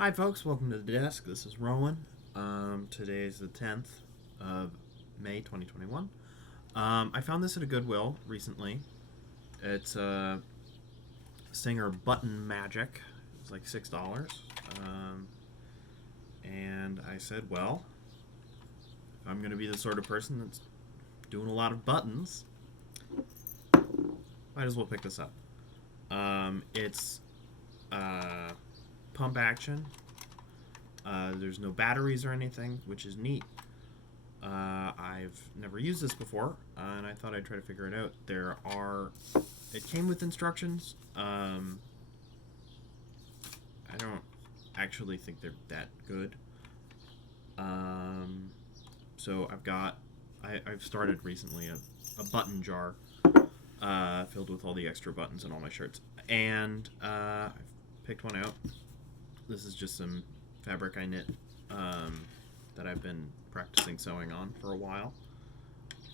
Hi, folks. Welcome to the desk. This is Rowan. Today's the 10th of May 2021. I found this at a Goodwill recently. It's Singer Button Magic. It's like $6. And I said, well, if I'm going to be the sort of person that's doing a lot of buttons, might as well pick this up. It's pump action. There's no batteries or anything, which is neat. I've never used this before, and I thought I'd try to figure it out. It came with instructions. I don't actually think they're that good. So I've started recently a button jar filled with all the extra buttons in all my shirts, and I've picked one out. This is just some fabric I knit that I've been practicing sewing on for a while,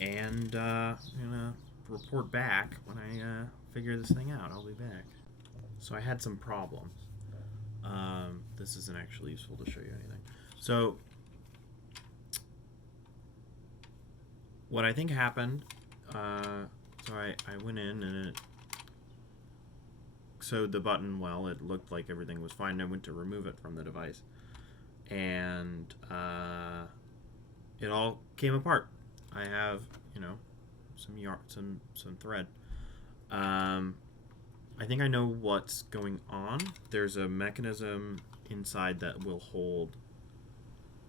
and I'm gonna report back when I figure this thing out. I'll be back. So I had some problems. This isn't actually useful to show you anything. So what I think happened, I went in and it sewed the button well. It looked like everything was fine. I went to remove it from the device, and it all came apart. I have, some yarn, some thread. I think I know what's going on. There's a mechanism inside that will hold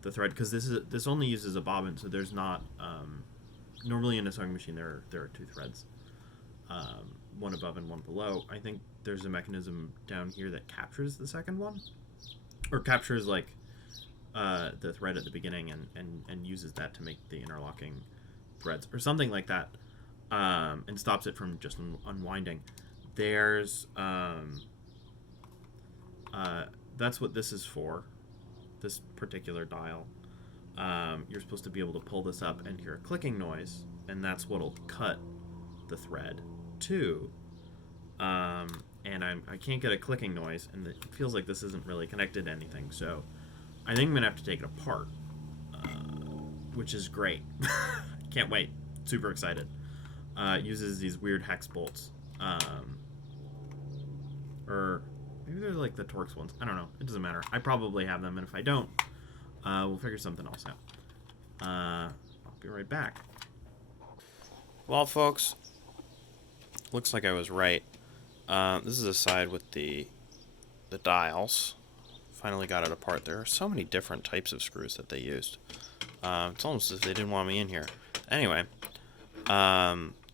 the thread, because this only uses a bobbin, so there's not. Normally in a sewing machine there are two threads, one above and one below. I think there's a mechanism down here that captures the second one, or captures like the thread at the beginning and uses that to make the interlocking threads or something like that, and stops it from just unwinding. There's that's what this is for, this particular dial. You're supposed to be able to pull this up and hear a clicking noise, and that's what'll cut the thread too. And I can't get a clicking noise, and it feels like this isn't really connected to anything, so I think I'm gonna have to take it apart, which is great. Can't wait. Super excited. It uses these weird hex bolts, or maybe they're like the Torx ones. I don't know. It doesn't matter. I probably have them, and if I don't, we'll figure something else out. I'll be right back. Well, folks, looks like I was right. This is a side with the dials. Finally got it apart. There are so many different types of screws that they used. It's almost as if they didn't want me in here. Anyway,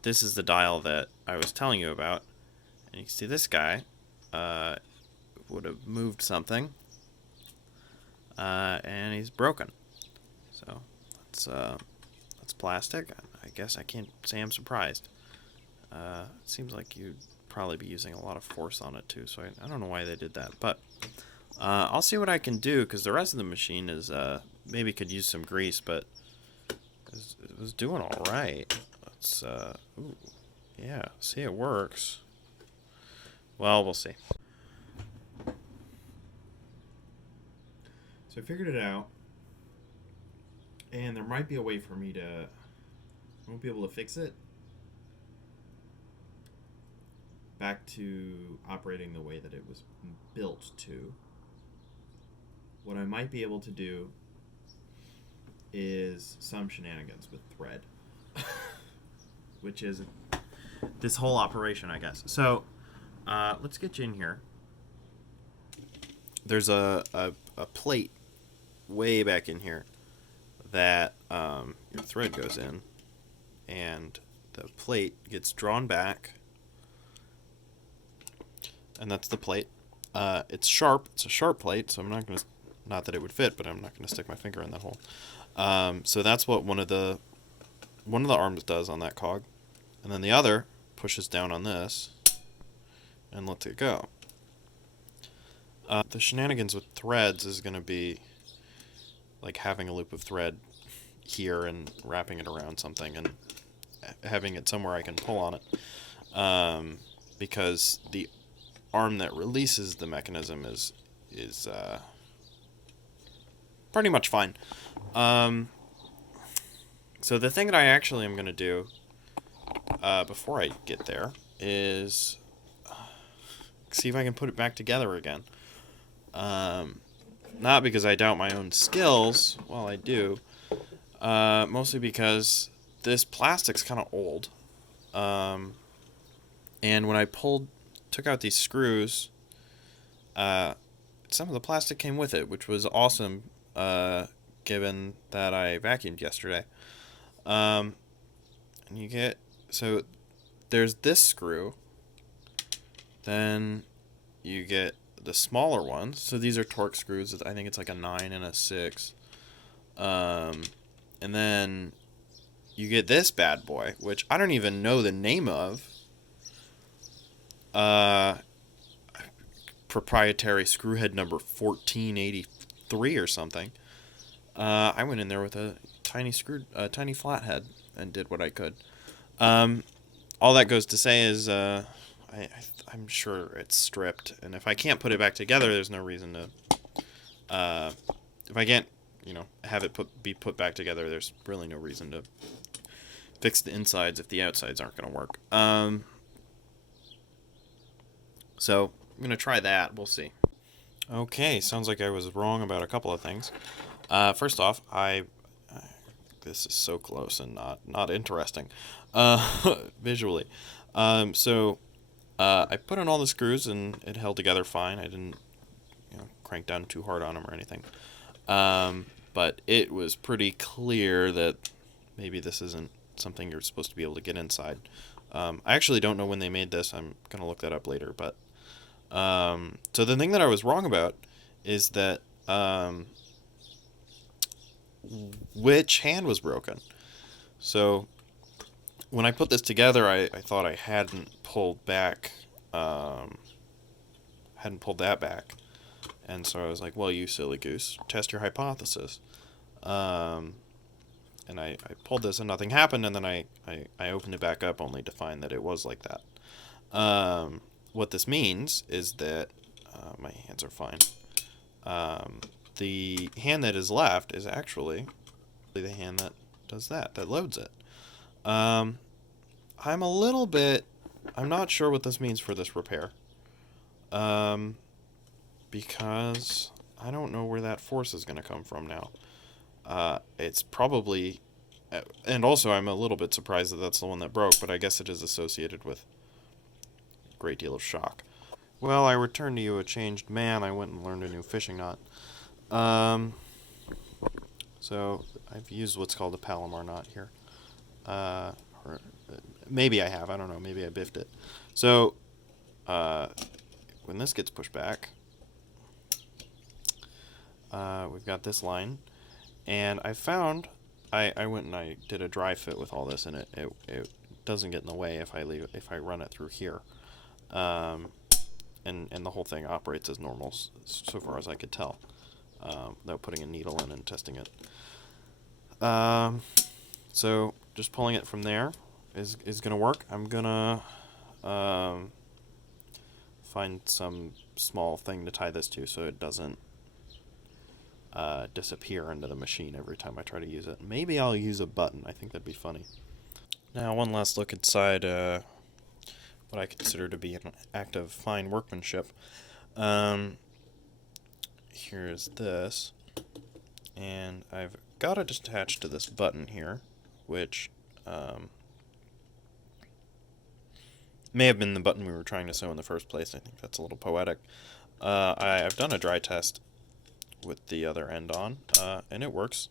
this is the dial that I was telling you about. And you can see this guy would have moved something. And he's broken. So that's plastic. I guess I can't say I'm surprised. It seems like you'd probably be using a lot of force on it too, so I don't know why they did that. But I'll see what I can do, because the rest of the machine is maybe could use some grease, but it was doing all right. Let's ooh, yeah, see, it works. Well, we'll see. So I figured it out, and there might be a way for me to. I won't be able to fix it back to operating the way that it was built to. What I might be able to do is some shenanigans with thread, which is this whole operation, I guess. So let's get you in here. There's a plate way back in here that your thread goes in, and the plate gets drawn back, and that's the plate. It's sharp. It's a sharp plate, so I'm not going to, not that it would fit, but I'm not going to stick my finger in that hole. So that's what one of the arms does on that cog, and then the other pushes down on this and lets it go. The shenanigans with threads is going to be like having a loop of thread here and wrapping it around something and having it somewhere I can pull on it, because the arm that releases the mechanism is pretty much fine. So the thing that I actually am going to do before I get there is see if I can put it back together again. Not because I doubt my own skills, well, I do, mostly because this plastic's kind of old. And when I took out these screws, some of the plastic came with it, which was awesome, given that I vacuumed yesterday. And you get, so there's this screw, then you get the smaller ones. So these are Torx screws. I think it's like a 9 and a 6. And then you get this bad boy, which I don't even know the name of. Proprietary screw head number 1483 or something. I went in there with a tiny flathead and did what I could. All that goes to say is, I'm sure it's stripped, and if I can't put it back together, there's no reason to. If I can't, have it be put back together, there's really no reason to fix the insides if the outsides aren't going to work. So I'm gonna try that. We'll see. Okay, sounds like I was wrong about a couple of things. First off, this is so close and not interesting, visually. So I put in all the screws and it held together fine. I didn't, crank down too hard on them or anything. But it was pretty clear that maybe this isn't something you're supposed to be able to get inside. I actually don't know when they made this. I'm gonna look that up later. But so the thing that I was wrong about is that which hand was broken. So when I put this together, I thought I hadn't pulled that back. And so I was like, well, you silly goose, test your hypothesis. And I pulled this and nothing happened, and then I opened it back up only to find that it was like that. What this means is that my hands are fine. The hand that is left is actually the hand that does that loads it. I'm not sure what this means for this repair. Because I don't know where that force is going to come from now. It's probably, and also I'm a little bit surprised that that's the one that broke, but I guess it is associated with a great deal of shock. Well, I returned to you a changed man. I went and learned a new fishing knot. So I've used what's called a Palomar knot here. Or maybe I have. I don't know. Maybe I biffed it. So when this gets pushed back, we've got this line, and I found I went and I did a dry fit with all this, and it doesn't get in the way if I run it through here, and the whole thing operates as normal so far as I could tell, without putting a needle in and testing it. So just pulling it from there is gonna work. I'm gonna find some small thing to tie this to so it doesn't disappear into the machine every time I try to use it. Maybe I'll use a button. I think that'd be funny. Now, one last look inside what I consider to be an act of fine workmanship. Here's this, and I've got it attached to this button here, which may have been the button we were trying to sew in the first place. I think that's a little poetic. I've done a dry test with the other end on, and it works.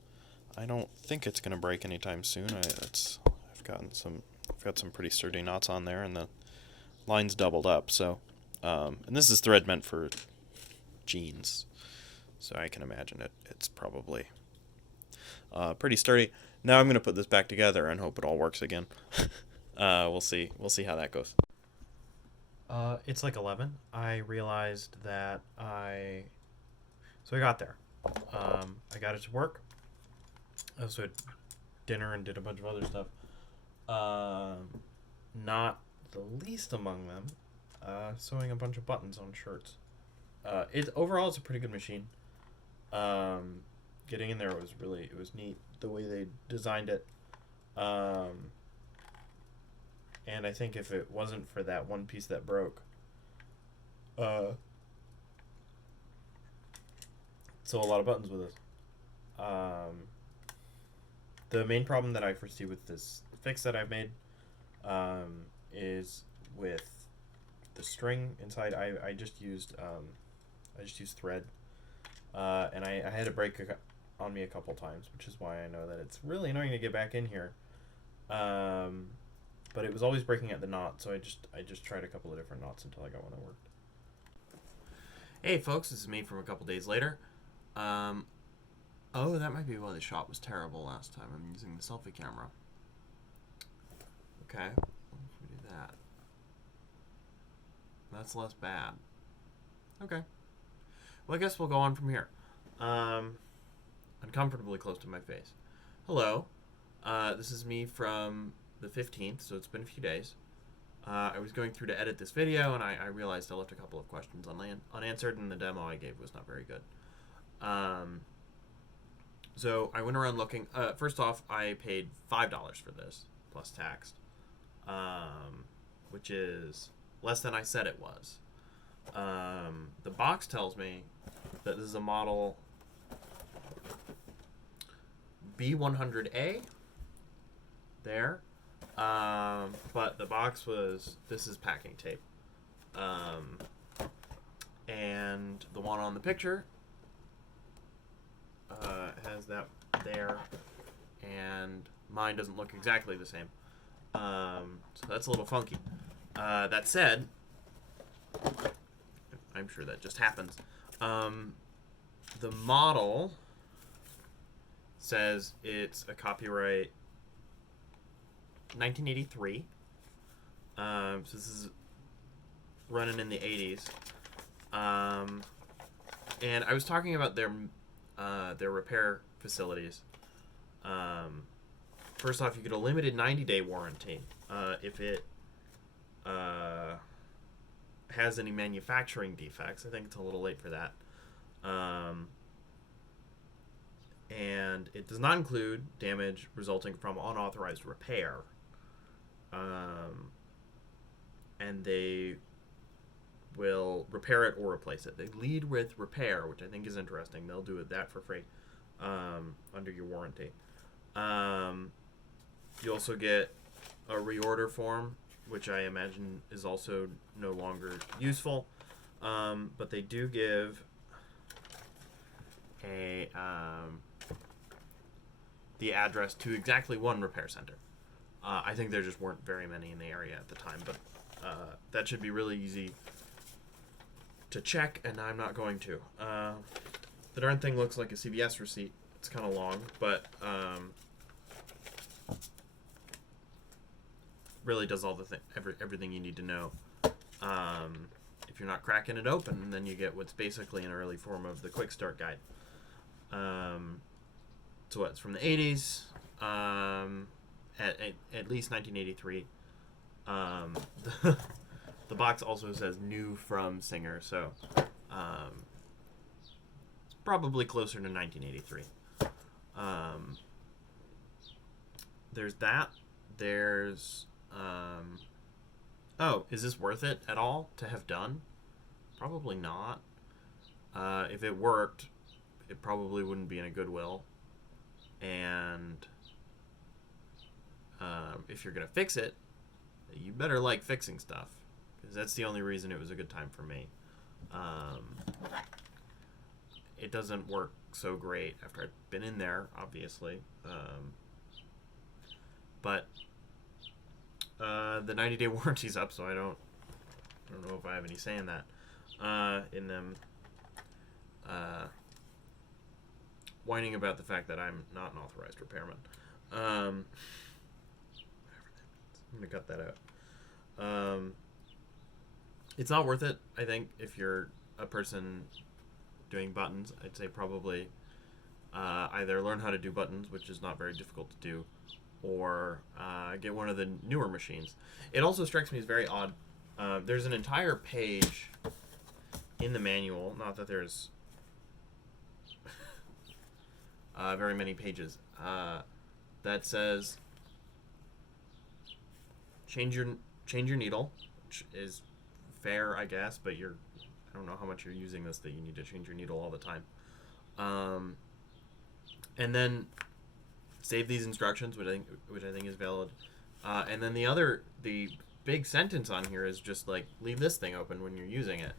I don't think it's going to break anytime soon. I've got some pretty sturdy knots on there, and the line's doubled up. So, and this is thread meant for jeans, so I can imagine it's probably pretty sturdy. Now I'm going to put this back together and hope it all works again. We'll see how that goes. It's like 11. I realized that So I got there. I got it to work. I also had dinner and did a bunch of other stuff. Not the least among them, sewing a bunch of buttons on shirts. Overall, it's a pretty good machine. getting in there was neat the way they designed it. And I think if it wasn't for that one piece that broke, so a lot of buttons with this. The main problem that I foresee with this fix that I've made is with the string inside. I just used thread, and I had to break on me a couple times, which is why I know that it's really annoying to get back in here. But it was always breaking at the knot, so I just tried a couple of different knots until I got one that worked. Hey folks, this is me from a couple days later. Oh, that might be why the shot was terrible last time. I'm using the selfie camera. Okay, what if we do that? That's less bad. Okay. Well, I guess we'll go on from here. Uncomfortably close to my face. Hello. This is me from the 15th, so it's been a few days. I was going through to edit this video, and I realized I left a couple of questions unanswered, and the demo I gave was not very good. So I went around looking. First off, I paid $5 for this, plus tax, which is less than I said it was. The box tells me that this is a model B100A. There. But the box was, this is packing tape. And the one on the picture has that there, and mine doesn't look exactly the same. So that's a little funky. That said, I'm sure that just happens. The model says it's a copyright 1983. So this is running in the 80s. And I was talking about their repair facilities. First off, you get a limited 90-day warranty if it has any manufacturing defects. I think it's a little late for that. And it does not include damage resulting from unauthorized repair. And they will repair it or replace it. They lead with repair, which I think is interesting. They'll do that for free under your warranty. You also get a reorder form, which I imagine is also no longer useful. But they do give the address to exactly one repair center. I think there just weren't very many in the area at the time, but that should be really easy to check, and I'm not going to. The darn thing looks like a CVS receipt. It's kind of long, but really does all the everything you need to know. If you're not cracking it open, then you get what's basically an early form of the quick start guide. So it's from the 80s, at least 1983. The box also says new from Singer, so it's probably closer to 1983. There's that. There's oh, is this worth it at all to have done? Probably not. If it worked, it probably wouldn't be in a Goodwill. And if you're going to fix it, you better like fixing stuff, because that's the only reason it was a good time for me. It doesn't work so great after I've been in there, obviously. But the 90-day warranty's up, so I don't know if I have any say in that. In them whining about the fact that I'm not an authorized repairman. I'm gonna cut that out. It's not worth it, I think, if you're a person doing buttons. I'd say probably either learn how to do buttons, which is not very difficult to do, or get one of the newer machines. It also strikes me as very odd. There's an entire page in the manual, not that there's very many pages, that says change your needle, which is fair, I guess, but I don't know how much you're using this that you need to change your needle all the time. And then save these instructions, which I think is valid. And then the big sentence on here is just like, leave this thing open when you're using it.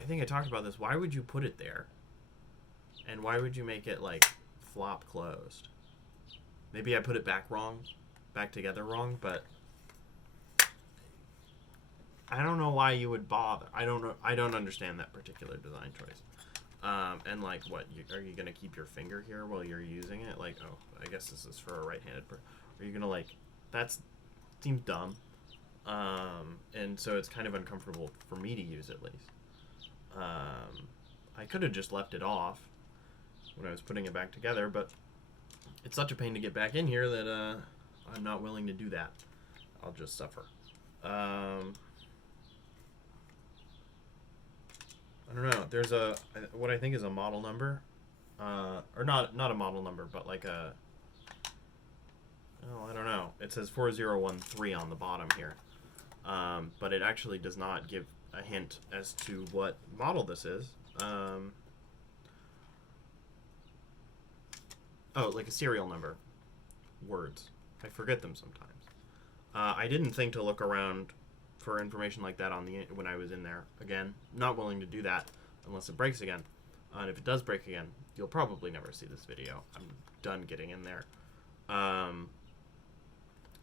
I think I talked about this. Why would you put it there? And why would you make it like flop closed? Maybe I put it back together wrong, but I don't know why you would bother. I don't understand that particular design choice. And like, what, are you gonna keep your finger here while you're using it? Like, oh, I guess this is for a right-handed person. Are you gonna like, seems dumb. And so it's kind of uncomfortable for me to use at least. I could have just left it off when I was putting it back together, but it's such a pain to get back in here that I'm not willing to do that. I'll just suffer. I don't know. There's what I think is a model number, or not a model number, but like I don't know. It says 4013 on the bottom here, but it actually does not give a hint as to what model this is. Oh, like a serial number. Words. I forget them sometimes. I didn't think to look around for information like that when I was in there. Again, not willing to do that unless it breaks again. And if it does break again, you'll probably never see this video. I'm done getting in there. I'm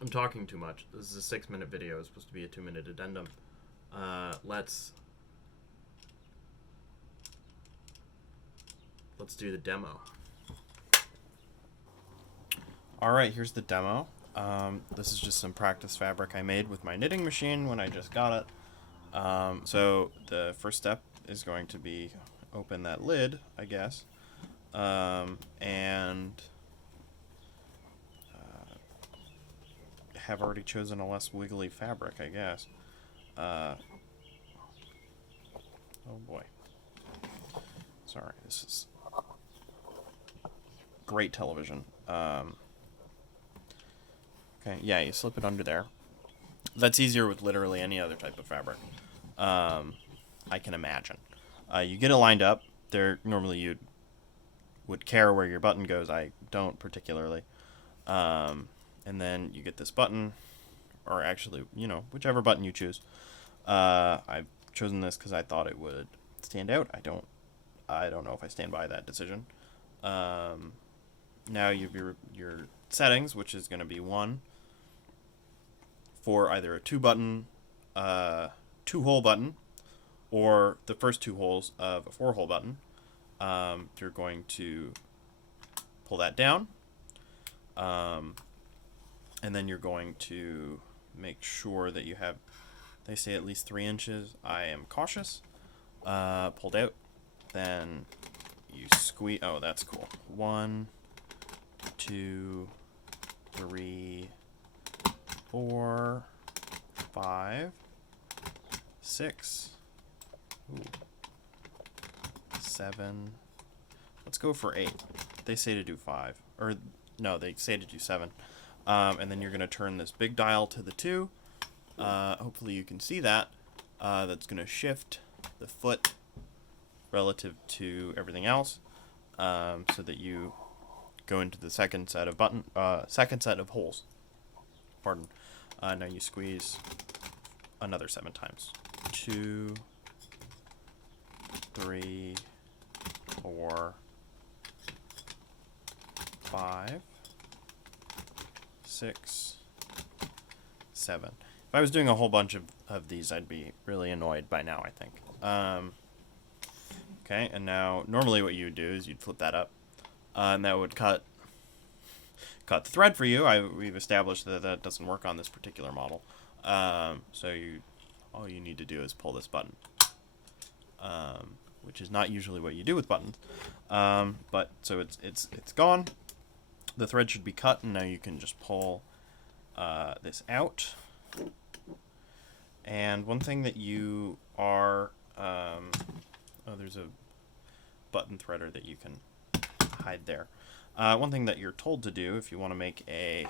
talking too much. This is a 6-minute video. It's supposed to be a 2-minute addendum. Let's do the demo. Alright, here's the demo. This is just some practice fabric I made with my knitting machine when I just got it. So the first step is going to be open that lid, I guess, and have already chosen a less wiggly fabric, I guess. Oh boy. Sorry, this is great television. Okay, yeah, you slip it under there. That's easier with literally any other type of fabric, I can imagine. You get it lined up. Normally you would care where your button goes. I don't particularly. And then you get this button, or actually, whichever button you choose. I've chosen this because I thought it would stand out. I don't know if I stand by that decision. Now you have your settings, which is going to be 1 for either a 2-button, 2-hole button, or the first 2 holes of a 4-hole button. You're going to pull that down, and then you're going to make sure that you have, they say at least 3 inches. I am cautious. Pulled out. Then you squeeze. Oh, that's cool. 1, 2, 3, 4, 5, 6, 7. Let's go for 8. They say to do 5, or no, they say to do 7. And then you're going to turn this big dial to the 2. Hopefully you can see that. That's going to shift the foot relative to everything else, so that you go into the second set of holes. Pardon. Now you squeeze another 7 times. 2, 3, 4, 5, 6, 7. If I was doing a whole bunch of these, I'd be really annoyed by now, I think. Okay, and now normally what you would do is you'd flip that up, and that would cut the thread for you. We've established that doesn't work on this particular model. So all you need to do is pull this button, which is not usually what you do with buttons. But so it's gone. The thread should be cut, and now you can just pull this out. And one thing that you are, there's a button threader that you can hide there. One thing that you're told to do if you want to make a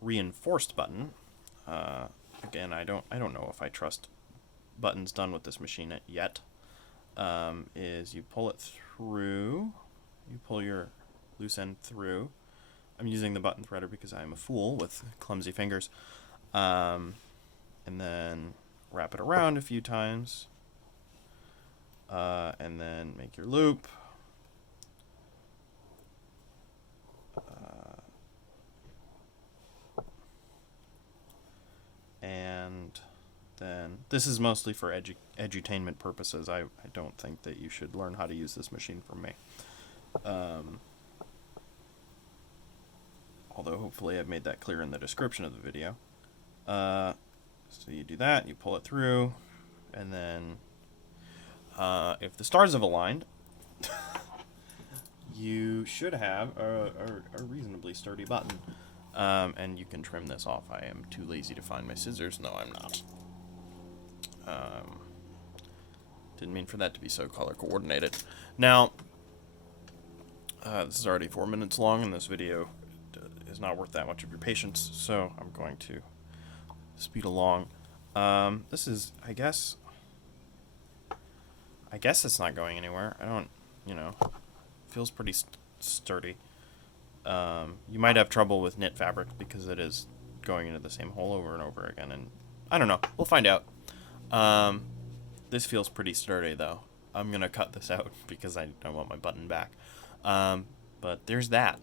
reinforced button, again, I don't know if I trust buttons done with this machine yet, is you pull it through, you pull your loose end through. I'm using the button threader because I'm a fool with clumsy fingers, and then wrap it around a few times, and then make your loop. And then this is mostly for edutainment purposes. I don't think that you should learn how to use this machine from me. Although hopefully I've made that clear in the description of the video. So you do that, you pull it through, and then if the stars have aligned, you should have a reasonably sturdy button. And you can trim this off. I am too lazy to find my scissors. No, I'm not. Didn't mean for that to be so color coordinated. Now, this is already 4 minutes long, and this video is not worth that much of your patience, so I'm going to speed along. This is, I guess it's not going anywhere. I don't, feels pretty sturdy. You might have trouble with knit fabric because it is going into the same hole over and over again, and I don't know. We'll find out. This feels pretty sturdy, though. I'm going to cut this out because I want my button back. But there's that.